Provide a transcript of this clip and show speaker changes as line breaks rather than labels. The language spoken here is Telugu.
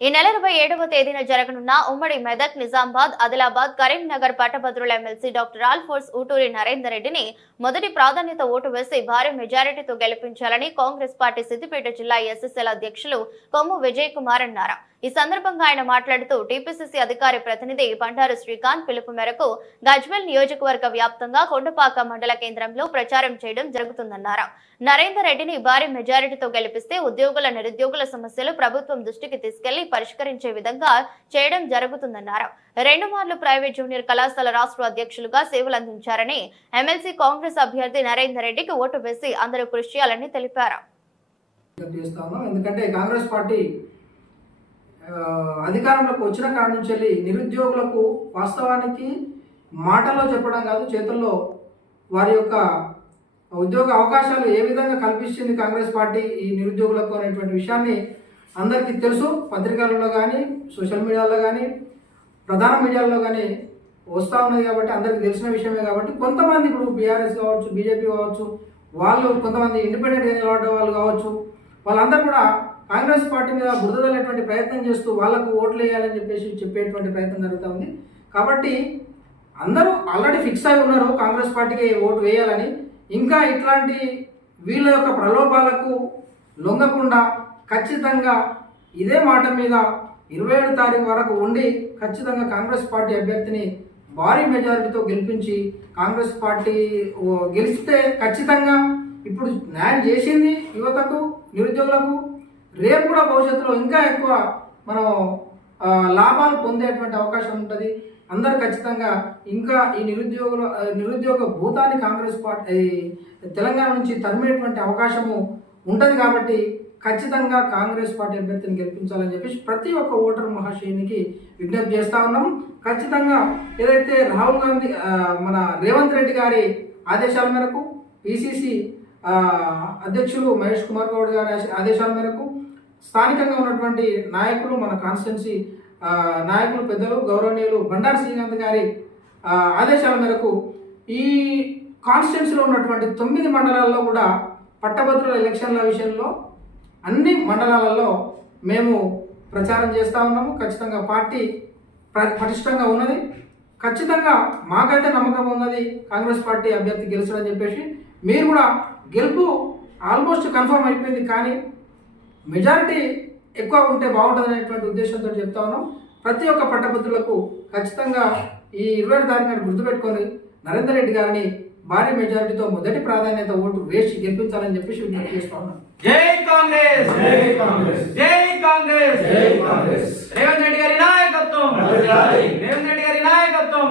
ఈ నెల ఇరవై ఏడవ తేదీన జరగనున్న ఉమ్మడి మెదక్ నిజామాబాద్ ఆదిలాబాద్ కరీంనగర్ పట్టభద్రుల ఎమ్మెల్సీ డాక్టర్ ఆల్ఫోర్స్ ఊటూరి నరేందర్ రెడ్డిని మొదటి ప్రాధాన్యత ఓటు వేసి భారీ మెజారిటీతో గెలిపించాలని కాంగ్రెస్ పార్టీ సిద్దిపేట జిల్లా ఎస్ఎస్ఎల్ అధ్యక్షులు కొమ్ము విజయ్ కుమార్ అన్నారు. ఈ సందర్భంగా ఆయన మాట్లాడుతూ టీపీసీసీ అధికారి ప్రతినిధి బండారు శ్రీకాంత్ పిలుపు మేరకు గజ్వెల్ నియోజకవర్గ వ్యాప్తంగా కొండపాక మండల కేంద్రంలో ప్రచారం చేయడం జరుగుతుందన్నారు. నరేందర్ రెడ్డిని భారీ మెజారిటీతో గెలిపిస్తే ఉద్యోగుల నిరుద్యోగుల సమస్యలు ప్రభుత్వం దృష్టికి తీసుకెళ్ళి పరిష్కరించే విధంగా చేయడం జరుగుతుందన్నారు. రెండు మార్లు ప్రైవేట్ జూనియర్ కళాశాల రాష్ట్ర అధ్యక్షులుగా సేవలు అందించారని ఎమ్మెల్సీ కాంగ్రెస్ అభ్యర్థి నరేందర్ రెడ్డికి ఓటు వేసి అందరూ కృషి చేయాలని తెలిపారు.
ఎందుకంటే కాంగ్రెస్ పార్టీ అధికారంలోకి వచ్చిన కాడి నుంచి వెళ్ళి నిరుద్యోగులకు వాస్తవానికి మాటల్లో చెప్పడం కాదు చేతుల్లో వారి యొక్క ఉద్యోగ అవకాశాలు ఏ విధంగా కల్పించింది కాంగ్రెస్ పార్టీ ఈ నిరుద్యోగులకు అనేటువంటి విషయాన్ని అందరికీ తెలుసు. పత్రికలలో కానీ సోషల్ మీడియాలో కానీ ప్రధాన మీడియాలో కానీ వస్తూ ఉన్నది కాబట్టి అందరికీ తెలిసిన విషయమే కాబట్టి కొంతమంది ఇప్పుడు బీఆర్ఎస్ కావచ్చు బీజేపీ కావచ్చు వాళ్ళు కొంతమంది ఇండిపెండెంట్గా నిలబడ్డ వాళ్ళు కావచ్చు వాళ్ళందరూ కూడా కాంగ్రెస్ పార్టీ మీద బురదలేటువంటి ప్రయత్నం చేస్తూ వాళ్ళకు ఓట్లు వేయాలని చెప్పేసి చెప్పేటువంటి ప్రయత్నం జరుగుతూ ఉంది. కాబట్టి అందరూ ఆల్రెడీ ఫిక్స్ అయి ఉన్నారు కాంగ్రెస్ పార్టీకి ఓటు వేయాలని. ఇంకా ఇట్లాంటి వీళ్ళ యొక్క ప్రలోభాలకు లొంగకుండా ఖచ్చితంగా ఇదే మాట మీద ఇరవై ఏడు తారీఖు వరకు ఉండి ఖచ్చితంగా కాంగ్రెస్ పార్టీ అభ్యర్థిని భారీ మెజారిటీతో గెలిపించి కాంగ్రెస్ పార్టీ ఓ, గెలిస్తే ఖచ్చితంగా ఇప్పుడు న్యాయం చేసింది యువతకు నిరుద్యోగులకు రేపు కూడా భవిష్యత్తులో ఇంకా ఎక్కువ మనం లాభాలు పొందేటువంటి అవకాశం ఉంటుంది. అందరు ఖచ్చితంగా ఇంకా ఈ నిరుద్యోగుల నిరుద్యోగ భూతాన్ని కాంగ్రెస్ పార్టీ తెలంగాణ నుంచి తరిమేటువంటి అవకాశము ఉంటుంది కాబట్టి ఖచ్చితంగా కాంగ్రెస్ పార్టీ అభ్యర్థిని గెలిపించాలని చెప్పేసి ప్రతి ఒక్క ఓటర్ మహాశయునికి విజ్ఞప్తి చేస్తా ఉన్నాం. ఖచ్చితంగా ఏదైతే రాహుల్ గాంధీ మన రేవంత్ రెడ్డి గారి ఆదేశాల మేరకు పిసిసి అధ్యక్షులు మహేష్ కుమార్ గౌడ్ గారి ఆదేశాల మేరకు స్థానికంగా ఉన్నటువంటి నాయకులు మన కాన్స్టిట్యున్సీ నాయకులు పెద్దలు గౌరవనీయులు బండారు శ్రీకాంత్ గారి ఆదేశాల మేరకు ఈ కాన్స్టిట్యున్సీలో ఉన్నటువంటి తొమ్మిది మండలాల్లో కూడా పట్టభద్రుల ఎలక్షన్ల విషయంలో అన్ని మండలాలలో మేము ప్రచారం చేస్తూ ఉన్నాము. ఖచ్చితంగా పార్టీ పటిష్టంగా ఉన్నది. ఖచ్చితంగా మాకైతే నమ్మకం ఉన్నది కాంగ్రెస్ పార్టీ అభ్యర్థి గెలుస్తాడని చెప్పేసి మీరు కూడా గెలుపు ఆల్మోస్ట్ కన్ఫర్మ్ అయిపోయింది కానీ మెజారిటీ ఎక్కువ ఉంటే బాగుంటుంది అనేటువంటి ఉద్దేశంతో చెప్తా ఉన్నాం. ప్రతి ఒక్క పట్టభద్రులకు ఖచ్చితంగా ఈ ఇరవై తారీఖు గుర్తుపెట్టుకొని నరేందర్ రెడ్డి గారిని భారీ మెజారిటీతో మొదటి ప్రాధాన్యత ఓటు వేసి గెలిపించాలని చెప్పేసి విజ్ఞప్తి చేస్తా ఉన్నాం.
జై కాంగ్రెస్!
జై కాంగ్రెస్!
జై కాంగ్రెస్!
జై కాంగ్రెస్!
రేవంత్ రెడ్డి గారి నాయకత్వం. రేవంత్ రెడ్డి గారి నాయకత్వం!